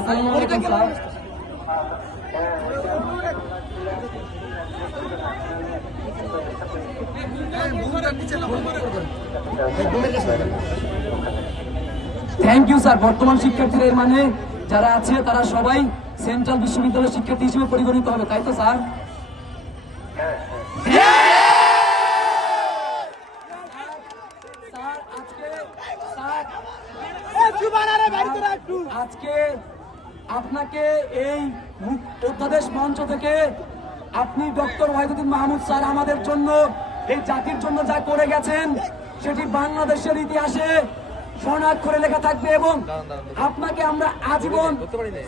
আসসালামু আলাইকুম sir. Thank you sir. বর্তমান শিক্ষার্থীদের মানে যারা আছে তারা সবাই সেন্ট্রাল বিশ্ববিদ্যালয়ের শিক্ষার্থী হিসেবে পরিগণিত হবে, তাই তো স্যার? আজকে আপনাকে এই অধ্যাদেশ মঞ্চ থেকে আপনি ডক্টর ওয়াহিদুদ্দিন মাহমুদ স্যার আমাদের জন্য এই জাতির জন্য যা করে গেছেন সেটি বাংলাদেশের ইতিহাসে স্বর্ণাক্ষরে লেখা থাকবে এবং আপনাকে আমরা আজীবন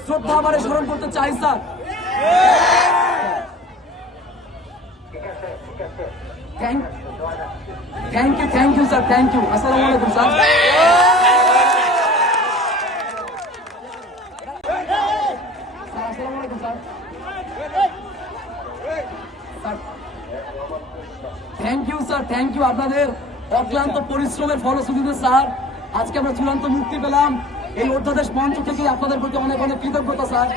শ্রদ্ধা ভরে স্মরণ করতে চাই sir. Thank you sir, thank you. আসসালামু আলাইকুম sir. Thank you sir, thank you. আপনাদের অক্লান্ত পরিশ্রমের ফলশ্রুতিতে স্যার আজকে আমরা চূড়ান্ত মুক্তি পেলাম। এই অধ্যাদেশ মঞ্চ থেকে আপনাদের প্রতি অনেক অনেক কৃতজ্ঞতা স্যার।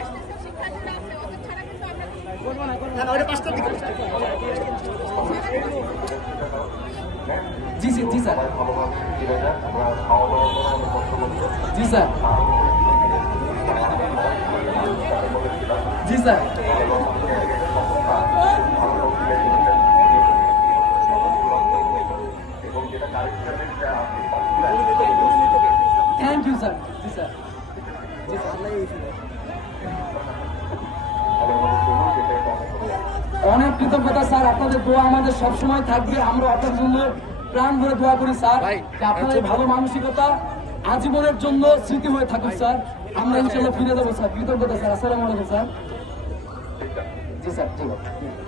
জি জি জি স্যার, জি স্যার, জি স্যার। থ্যাংক ইউ স্যার, জি স্যার, জি স্যার। অনেক কৃতজ্ঞতা স্যার। আপনাদের দোয়া আমাদের সবসময় থাকবে। আমরা আপনার জন্য প্রাণ ভরে দোয়া করি স্যার, আপনাদের ভালো মানসিকতা আজীবনের জন্য স্মৃতি হয়ে থাকুক স্যার। আমরা ইনশাল্লাহ ফিরে দেবো স্যার। কৃতজ্ঞতা স্যার। আসসালামু আলাইকুম স্যার। জি স্যার, ঠিক আছে।